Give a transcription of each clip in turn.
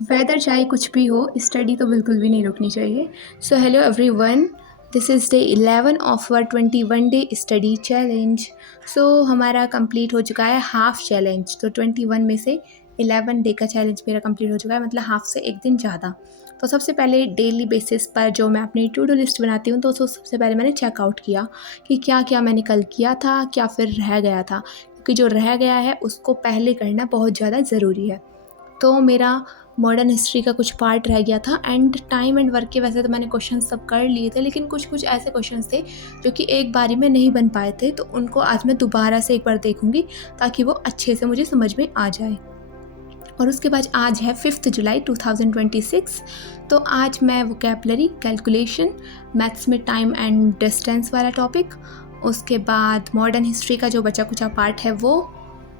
Weather चाहे कुछ भी हो, स्टडी तो बिल्कुल भी नहीं रुकनी चाहिए। So hello everyone, this is day 11 of our 21 day study challenge. So हमारा कंप्लीट हो चुका है हाफ चैलेंज। तो 21 में से 11 डे का चैलेंज मेरा कंप्लीट हो चुका है, मतलब हाफ से एक दिन ज़्यादा। तो सबसे पहले डेली बेसिस पर जो मैं अपनी टू डू लिस्ट बनाती हूँ, तो उसको सबसे पहले मैंने चेकआउट किया कि क्या क्या मैंने कल किया था, क्या फिर रह गया था, क्योंकि जो रह गया है उसको पहले करना बहुत ज़्यादा ज़रूरी है। तो मेरा मॉडर्न हिस्ट्री का कुछ पार्ट रह गया था एंड टाइम एंड वर्क के वैसे तो मैंने क्वेश्चन सब कर लिए थे, लेकिन कुछ कुछ ऐसे क्वेश्चंस थे जो कि एक बारी में नहीं बन पाए थे, तो उनको आज मैं दोबारा से एक बार देखूंगी ताकि वो अच्छे से मुझे समझ में आ जाए। और उसके बाद आज है 5 जुलाई 2026। तो आज मैं वोकैबलरी, कैलकुलेशन, मैथ्स में टाइम एंड डिस्टेंस वाला टॉपिक, उसके बाद मॉडर्न हिस्ट्री का जो बचा कुचा पार्ट है वो,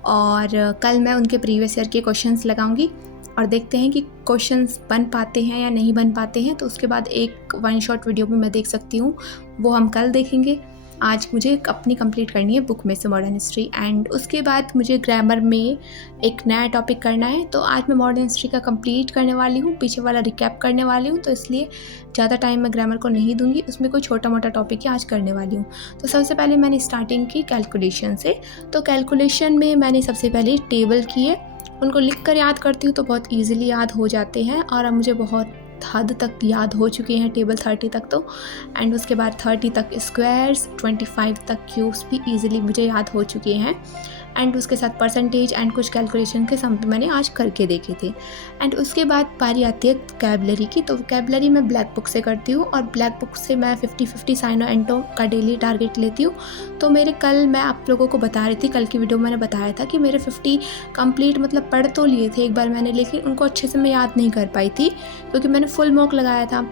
और कल मैं उनके प्रीवियस ईयर के क्वेश्चंस लगाऊंगी और देखते हैं कि क्वेश्चंस बन पाते हैं या नहीं बन पाते हैं। तो उसके बाद एक वन शॉट वीडियो भी मैं देख सकती हूँ, वो हम कल देखेंगे। आज मुझे अपनी कंप्लीट करनी है बुक में से मॉडर्न हिस्ट्री, एंड उसके बाद मुझे ग्रामर में एक नया टॉपिक करना है। तो आज मैं मॉडर्न हिस्ट्री का कंप्लीट करने वाली हूँ, पीछे वाला रिकैप करने वाली हूँ, तो इसलिए ज़्यादा टाइम मैं ग्रामर को नहीं दूंगी, उसमें कोई छोटा मोटा टॉपिक ही आज करने वाली हूँ। तो सबसे पहले मैंने स्टार्टिंग की कैलकुलेशन से। तो कैलकुलेशन में मैंने सबसे पहले टेबल किए, उनको लिख कर याद करती हूँ तो बहुत ईजिली याद हो जाते हैं, और अब मुझे बहुत हद तक याद हो चुके हैं टेबल 30 तक तो। एंड उसके बाद 30 तक स्क्वायर्स, 25 तक क्यूब्स भी ईजिली मुझे याद हो चुके हैं। एंड उसके साथ परसेंटेज एंड कुछ कैलकुलेशन के सम भी मैंने आज करके देखे थे। एंड उसके बाद बारी आती है वोकैबलरी की। तो वोकैबलरी मैं ब्लैक बुक से करती हूँ, और ब्लैक बुक से मैं 50-50 साइन और एंटो का डेली टारगेट लेती हूँ। तो मेरे कल मैं आप लोगों को बता रही थी, कल की वीडियो में मैंने बताया था कि मेरे 50 कंप्लीट मतलब पढ़ तो लिए थे एक बार मैंने, लेकिन उनको अच्छे से मैं याद नहीं कर पाई थी क्योंकि मैंने फुल मॉक लगाया था,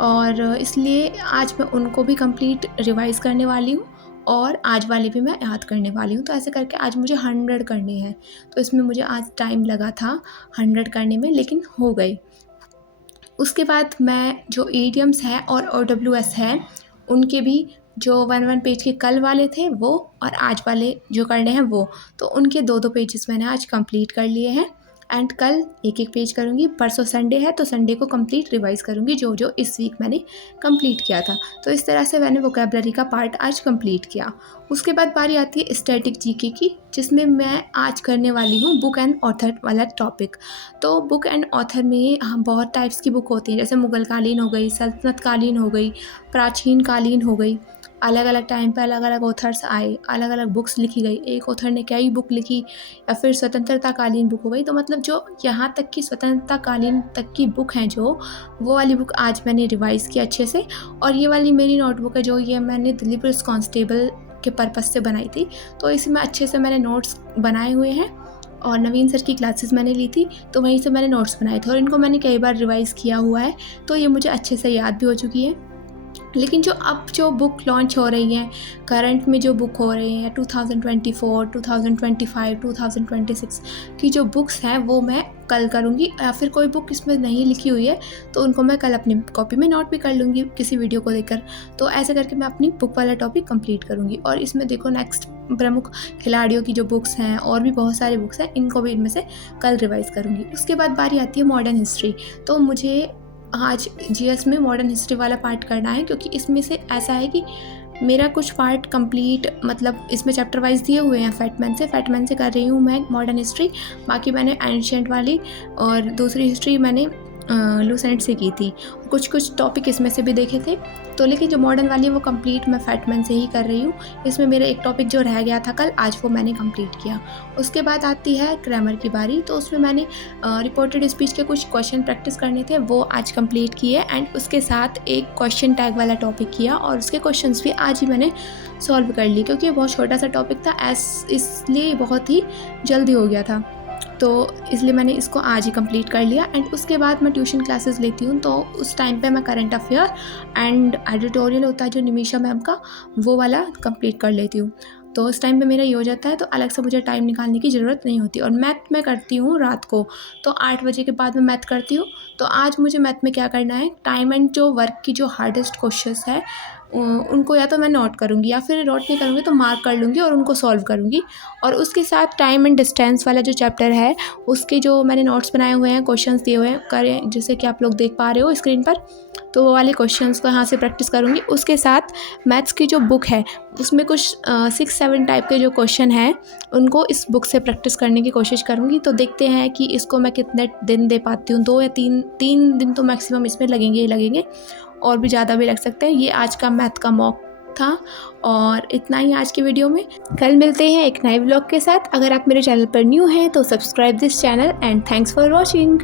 और इसलिए आज मैं उनको भी कंप्लीट रिवाइज करने वाली हूँ और आज वाले भी मैं याद करने वाली हूँ। तो ऐसे करके आज मुझे 100 करने हैं। तो इसमें मुझे आज टाइम लगा था 100 करने में, लेकिन हो गई। उसके बाद मैं जो ईडियम्स हैं और OWS हैं उनके भी जो 1-1 पेज के कल वाले थे वो, और आज वाले जो करने हैं वो, तो उनके 2-2 पेजेस मैंने आज कंप्लीट कर लिए हैं। एंड कल एक एक पेज करूँगी। परसों संडे है तो संडे को कंप्लीट रिवाइज़ करूँगी जो जो इस वीक मैंने कंप्लीट किया था। तो इस तरह से मैंने वोकैबलरी का पार्ट आज कंप्लीट किया। उसके बाद बारी आती है स्टैटिक जीके की, जिसमें मैं आज करने वाली हूँ बुक एंड ऑथर वाला टॉपिक। तो बुक एंड ऑथर में हम बहुत टाइप्स की बुक होती हैं, जैसे मुग़ल कालीन हो गई, सल्तनत कालीन हो गई, प्राचीन कालीन हो गई। अलग अलग टाइम पे अलग अलग ऑथर्स आए, अलग अलग बुक्स लिखी गई, एक ऑथर ने कई बुक लिखी, या फिर स्वतंत्रता कालीन बुक हो गई। तो मतलब जो यहाँ तक की स्वतंत्रता कालीन तक की बुक हैं जो, वो वाली बुक आज मैंने रिवाइज़ की अच्छे से। और ये वाली मेरी नोटबुक है जो ये मैंने दिल्ली पुलिस कांस्टेबल के पर्पज़ से बनाई थी, तो इसमें अच्छे से मैंने नोट्स बनाए हुए हैं। और नवीन सर की क्लासेस मैंने ली थी तो वहीं से मैंने नोट्स बनाए थे, और इनको मैंने कई बार रिवाइज़ किया हुआ है, तो ये मुझे अच्छे से याद भी हो चुकी है। लेकिन जो अब जो बुक लॉन्च हो रही हैं, करंट में जो बुक हो रही हैं 2024, 2025, 2026 की जो बुक्स हैं वो मैं कल करूँगी, या फिर कोई बुक इसमें नहीं लिखी हुई है तो उनको मैं कल अपनी कॉपी में नोट भी कर लूँगी किसी वीडियो को देखकर। तो ऐसे करके मैं अपनी बुक वाला टॉपिक कंप्लीट करूँगी। और इसमें देखो नेक्स्ट प्रमुख खिलाड़ियों की जो बुक्स हैं और भी बहुत सारी बुक्स हैं, इनको भी इनमें से कल रिवाइज़ करूँगी। उसके बाद बारी आती है मॉडर्न हिस्ट्री। तो मुझे आज जीएस में मॉडर्न हिस्ट्री वाला पार्ट करना है, क्योंकि इसमें से ऐसा है कि मेरा कुछ पार्ट कंप्लीट मतलब इसमें चैप्टर वाइज दिए हुए हैं। फैटमैन से कर रही हूँ मैं मॉडर्न हिस्ट्री, बाकी मैंने एंशिएंट वाली और दूसरी हिस्ट्री मैंने लूसेंट से की थी। कुछ कुछ टॉपिक इसमें से भी देखे थे, तो लेकिन जो मॉडर्न वाली है वो कंप्लीट मैं फैटमैन से ही कर रही हूँ। इसमें मेरा एक टॉपिक जो रह गया था कल, आज वो मैंने कंप्लीट किया। उसके बाद आती है ग्रामर की बारी। तो उसमें मैंने रिपोर्टेड स्पीच के कुछ क्वेश्चन प्रैक्टिस करने थे, वो आज कंप्लीट किए। एंड उसके साथ एक क्वेश्चन टैग वाला टॉपिक किया, और उसके क्वेश्चंस भी आज ही मैंने सॉल्व कर ली, क्योंकि ये बहुत छोटा सा टॉपिक था, इसलिए बहुत ही जल्दी हो गया था, तो इसलिए मैंने इसको आज ही कंप्लीट कर लिया। एंड उसके बाद मैं ट्यूशन क्लासेस लेती हूँ, तो उस टाइम पे मैं करंट अफेयर एंड एडिटोरियल होता है जो निमिषा मैम का, वो वाला कंप्लीट कर लेती हूँ। तो उस टाइम पे मेरा ये हो जाता है, तो अलग से मुझे टाइम निकालने की ज़रूरत नहीं होती। और मैथ मैं करती हूँ रात को, तो 8 बजे के बाद मैं मैथ करती हूँ। तो आज मुझे मैथ में क्या करना है, टाइम एंड जो वर्क की जो हार्डेस्ट क्वेश्चंस है उनको या तो मैं नोट करूँगी या फिर नोट नहीं करूँगी तो मार्क कर लूँगी और उनको सॉल्व करूँगी। और उसके साथ टाइम एंड डिस्टेंस वाला जो चैप्टर है उसके जो मैंने नोट्स बनाए हुए हैं, क्वेश्चंस दिए हुए हैं करें, जैसे कि आप लोग देख पा रहे हो स्क्रीन पर, तो वो वाले क्वेश्चंस को यहाँ से प्रैक्टिस करूँगी। उसके साथ मैथ्स की जो बुक है उसमें कुछ 6-7 टाइप के जो क्वेश्चन हैं उनको इस बुक से प्रैक्टिस करने की कोशिश करूँगी। तो देखते हैं कि इसको मैं कितने दिन दे पाती हूँ। 2 या 3 दिन तो मैक्सिमम इसमें लगेंगे ही लगेंगे, और भी ज़्यादा भी लग सकते हैं। ये आज का मैथ का मॉक था और इतना ही आज की वीडियो में। कल मिलते हैं एक नए व्लॉग के साथ। अगर आप मेरे चैनल पर न्यू हैं तो subscribe this channel and thanks for watching.